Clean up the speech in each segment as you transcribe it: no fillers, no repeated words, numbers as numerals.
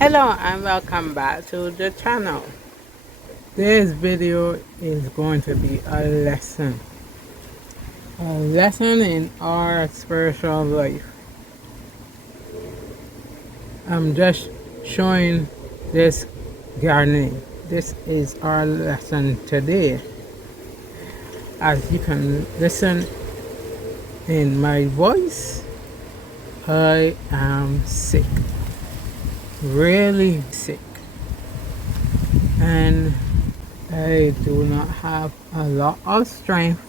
Hello and welcome back to the channel. This video is going to be a lesson in our spiritual life. I'm just showing this gardening. This is our lesson today. As you can listen in my voice, I am sick, really sick, and I do not have a lot of strength,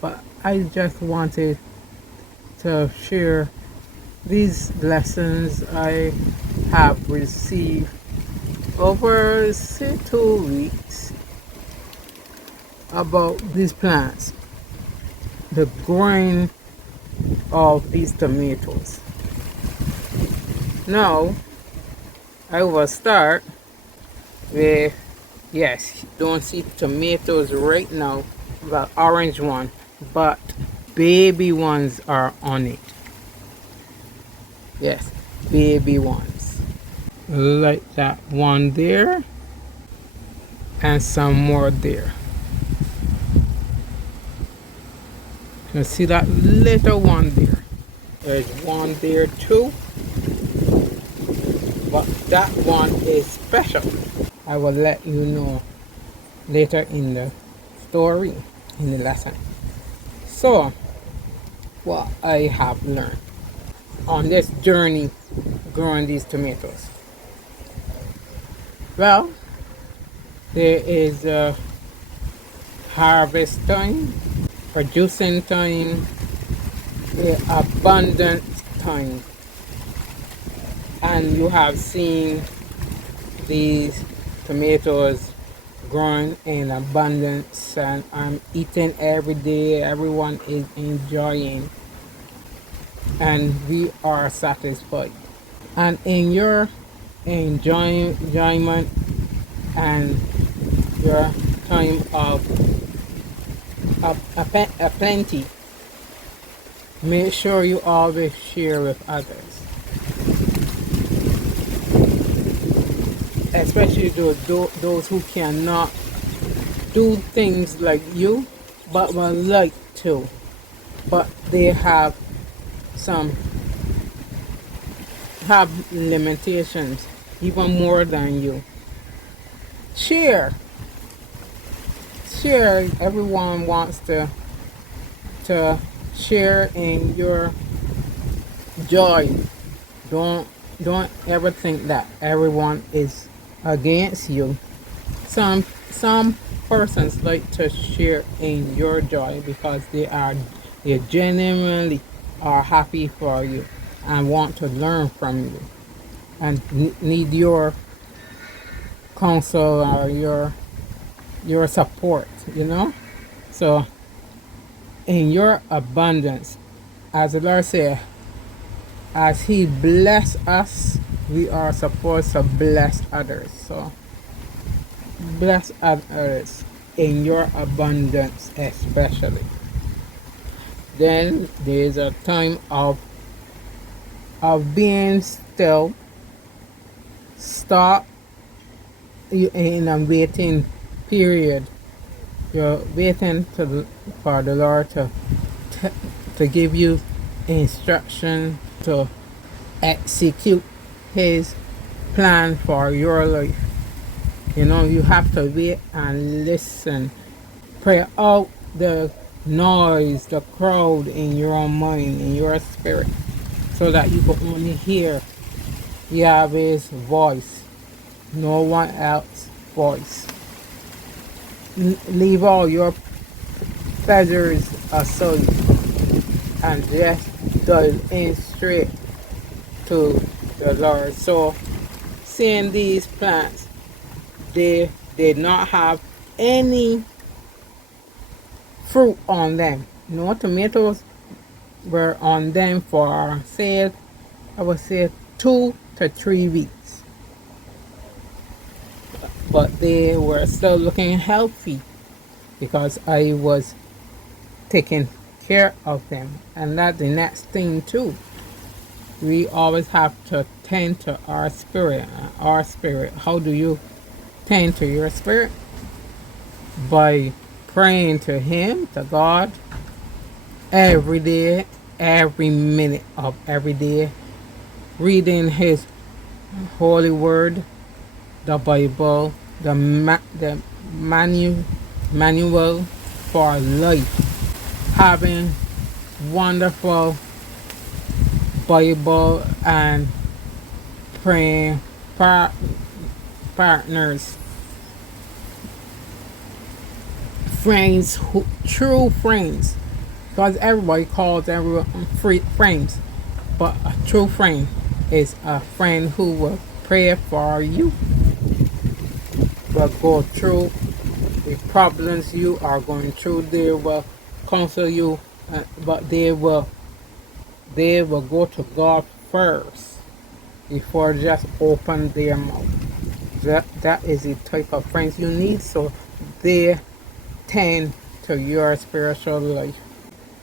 but I just wanted to share these lessons I have received over, say, 2 weeks about these plants, the growing of these tomatoes. Now I will start with, yes, don't see tomatoes right now, the orange one, but baby ones are on it. Yes, baby ones, like that one there and some more there. You see that little one there? There's one there too, but that one is special. I will let you know later in the story, in the lesson. So, what I have learned on this journey growing these tomatoes. Well, there is a harvest time, producing time, the abundant time, and you have seen these tomatoes growing in abundance, and I'm eating every day. Everyone is enjoying, and we are satisfied. And in your enjoyment and your time of plenty, make sure you always share with others, especially those who cannot do things like you but would like to, but they have limitations even more than you. Share. Everyone wants to share in your joy. Don't ever think that everyone is against you. Some persons like to share in your joy because they genuinely are happy for you and want to learn from you and need your counsel or your support, So in your abundance, as the Lord said, as He bless us, we are supposed to bless others. So bless others in your abundance, especially. Then there's a time of being still. Stop in a waiting period. You're waiting for the Lord to give you instruction to execute His plan for your life. You have to wait and listen. Pray out the noise, the crowd in your mind, in your spirit, so that you can only hear Yahweh's voice, no one else's voice. Leave all your pleasures aside and just dive in straight to the Lord. So, seeing these plants, they did not have any fruit on them. No tomatoes were on them for, I would say 2 to 3 weeks. But they were still looking healthy because I was taking care of them. And that's the next thing too. we always have to tend to our spirit. Our spirit. How do you tend to your spirit? By praying to Him, to God, every day, every minute of every day, reading His holy word, the Bible, the manual for life, having wonderful Bible and praying partners, friends, true friends, because everybody calls everyone friends, but a true friend is a friend who will pray for you, will go through the problems you are going through. They will counsel you, but they will go to God first before just open their mouth. That is the type of friends you need, so they tend to your spiritual life.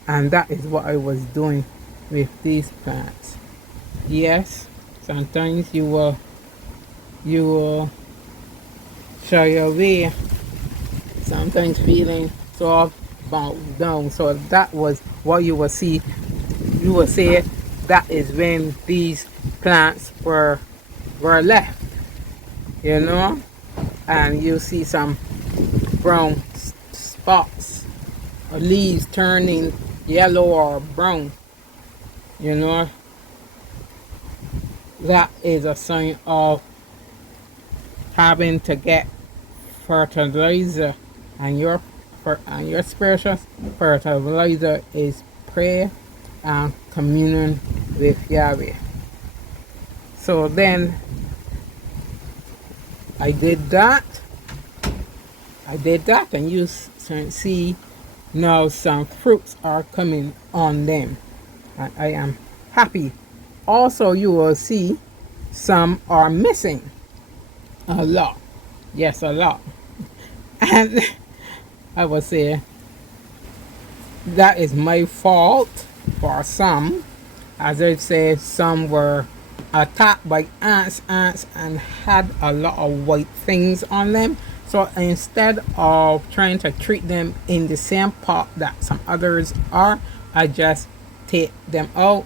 And that is what I was doing with these plants. Yes, sometimes you will shy away, sometimes feeling so bound down. So that was what you will see. You will say that is when these plants were left, you know, and you see some brown spots, or leaves turning yellow or brown, you know. That is a sign of having to get fertilizer, and your spiritual fertilizer is prayer and communion with Yahweh. So then I did that, and you see now some fruits are coming on them, and I am happy. Also, you will see some are missing. A lot. Yes, a lot. And I would say that is my fault for some. As I said, some were attacked by ants and had a lot of white things on them. So instead of trying to treat them in the same pot that some others are, I just take them out.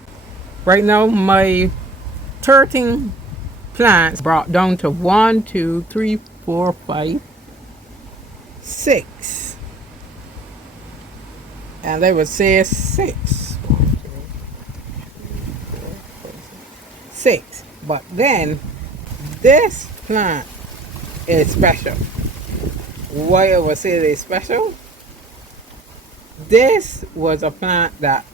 Right now, my 13 plants brought down to 1, 2, 3, 4, 5, 6. And I would say 6. 6. But then, this plant is special. Why I would say it is special? This was a plant that,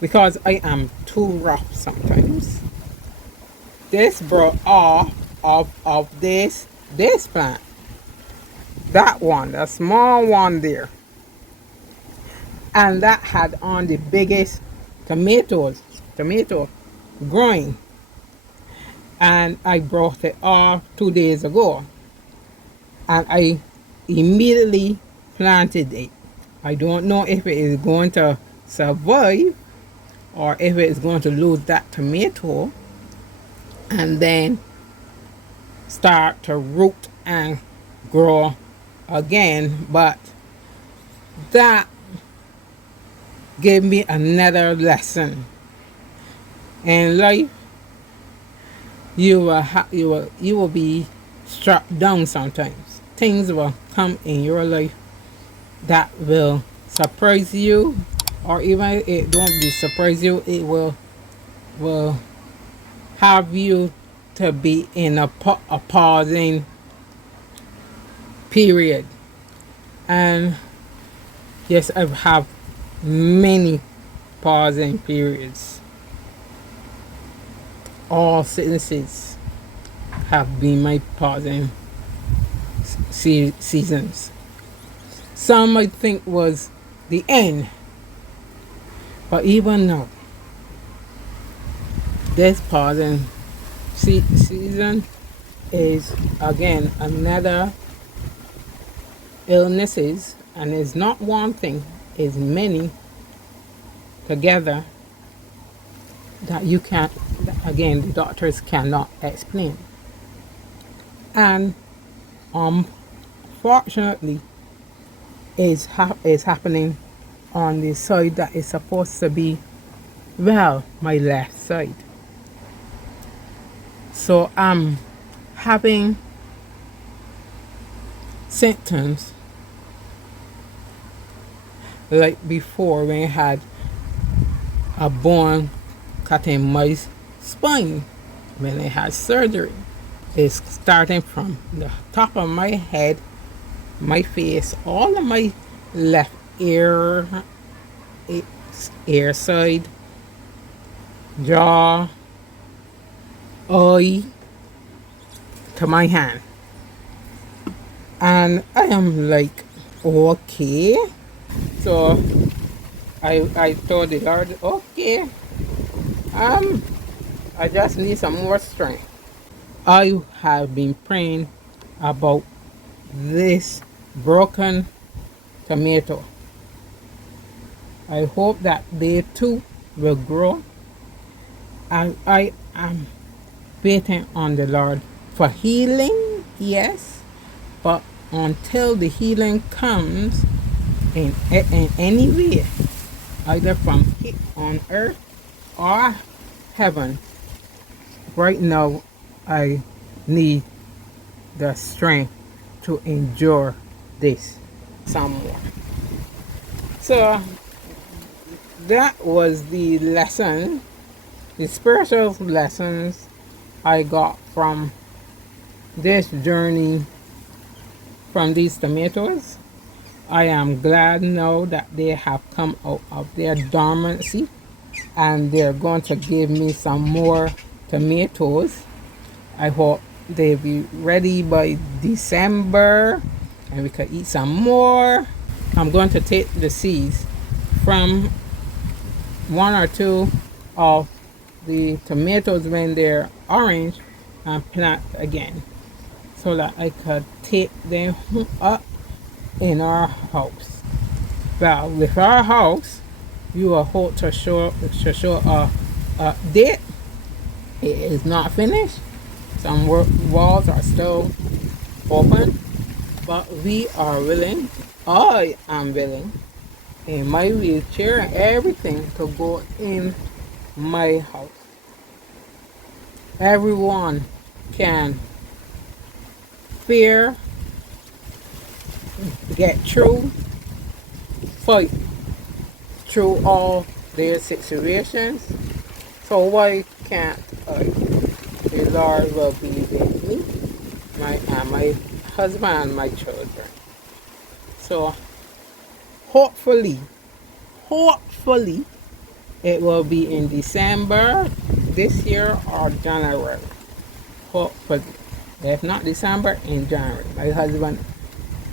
because I am too rough sometimes, this brought off of this plant. That one, the small one there. And that had on the biggest tomato growing. And I brought it off 2 days ago. And I immediately planted it. I don't know if it is going to survive or if it is going to lose that tomato and then start to root and grow again. But that gave me another lesson. In life, you will be struck down sometimes. Things will come in your life that will surprise you, or even it don't be surprise you, it will have you to be in a pausing period. And yes, I have many pausing periods. All sicknesses have been my pausing seasons. Some I think was the end, but even now, this pausing season is again another illnesses, and it's not one thing, it's many together that you can't, again, the doctors cannot explain. And unfortunately, is happening on the side that is supposed to be, well, my left side. So I'm having symptoms like before when I had a bone cut in my spine when I had surgery. It's starting from the top of my head, my face, all of my left ear side, jaw, eye, to my hand. And I am like, okay. So I told the Lord, okay, I just need some more strength. I have been praying about this broken tomato. I hope that they too will grow. And I am waiting on the Lord for healing, yes, but until the healing comes in any way, either from on earth or heaven, right now I need the strength to endure this some more. So that was the lesson, the spiritual lessons I got from this journey from these tomatoes. I am glad now that they have come out of their dormancy and they're going to give me some more tomatoes. I hope they'll be ready by December and we can eat some more. I'm going to take the seeds from one or two of the tomatoes when they're orange and plant again so that I could take them up in our house. Well, with our house, you will hope to show a date. It is not finished. Some walls are still open, but we are willing. I am willing, in my wheelchair and everything, to go in my house. Everyone can fear, get through, fight through all their situations. So why can't I? The Lord will be with me, my husband and my children. So hopefully it will be in December this year or January. Hopefully. If not December, in January. My husband,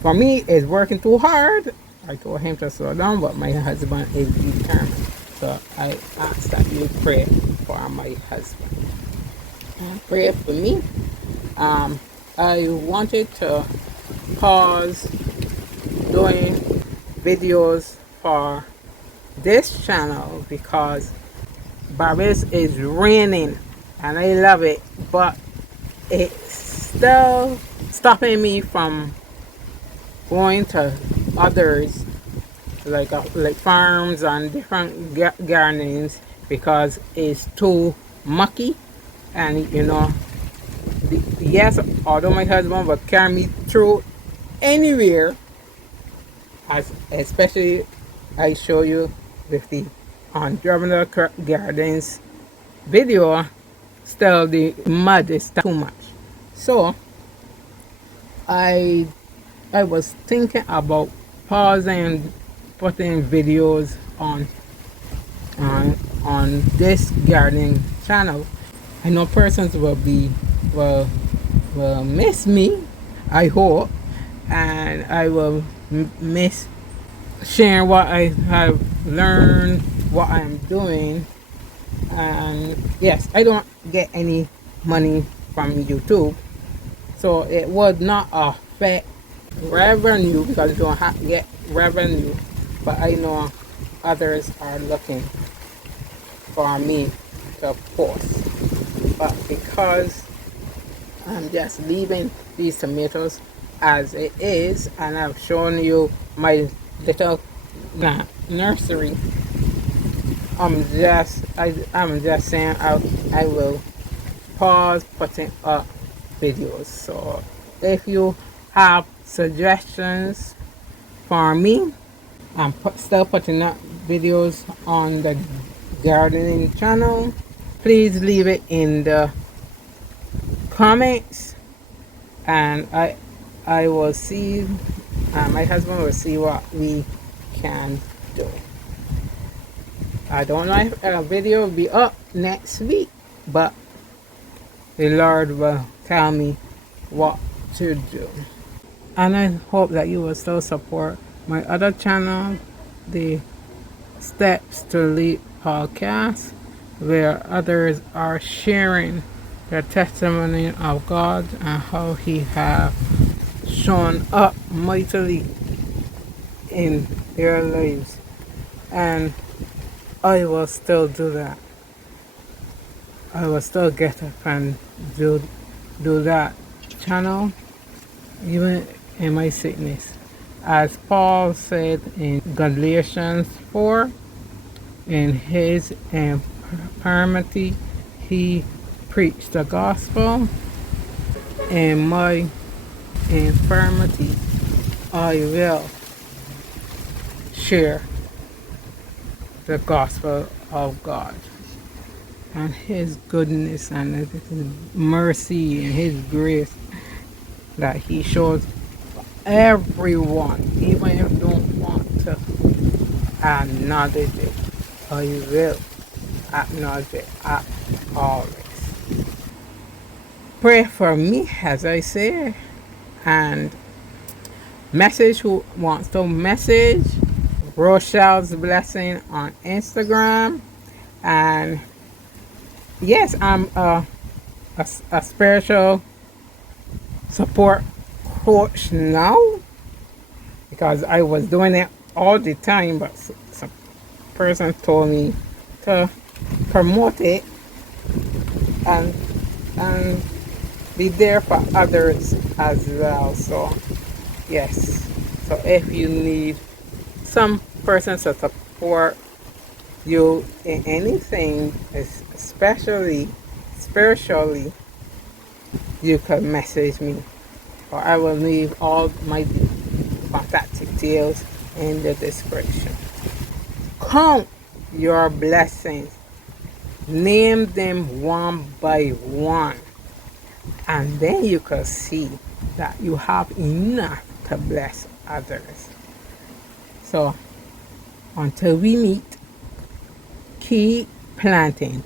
for me, is working too hard. I told him to slow down, but my husband is determined. So I ask that you pray for my husband. And pray for me. I wanted to pause doing videos for this channel because Barbados is raining and I love it, but it's still stopping me from going to others like farms and different gardenings because it's too mucky. And you know, yes, although my husband will carry me through anywhere, especially I show you with the on Devotional Gardens video, still the mud is too much. So I was thinking about pausing, putting videos on this gardening channel. I know persons will miss me, I hope, and I will miss sharing what I have learned, what I'm doing. And yes, I don't get any money from YouTube, so it would not affect revenue because I don't have to get revenue, but I know others are looking for me to to post. But because I'm just leaving these tomatoes as it is, and I've shown you my little nursery, I'm just saying I will pause putting up videos. So if you have suggestions for me, I'm still putting up videos on the gardening channel. Please leave it in the comments, and I will see, my husband will see what we can do. I don't know if a video will be up next week, but the Lord will tell me what to do. And I hope that you will still support my other channel, the Steps to Lead podcast, where others are sharing their testimony of God and how He has shown up mightily in their lives. And I will still do that. I will still get up and do that channel, even in my sickness. As Paul said in Galatians 4, in his infirmity, he preached the gospel. In my infirmity, I will share the gospel of God and His goodness and His mercy and His grace that He shows everyone, even if you don't want to acknowledge it. I will acknowledge it always. Pray for me, as I say, and message who wants to message. Rochelle's Blessing on Instagram. And yes, I'm a spiritual support coach now, because I was doing it all the time, but some person told me to promote it and be there for others as well. So yes, so if you need some person to support you in anything, especially spiritually, you can message me, or I will leave all my contact details in the description. Count your blessings, name them one by one, and then you can see that you have enough to bless others. So until we meet, keep planting.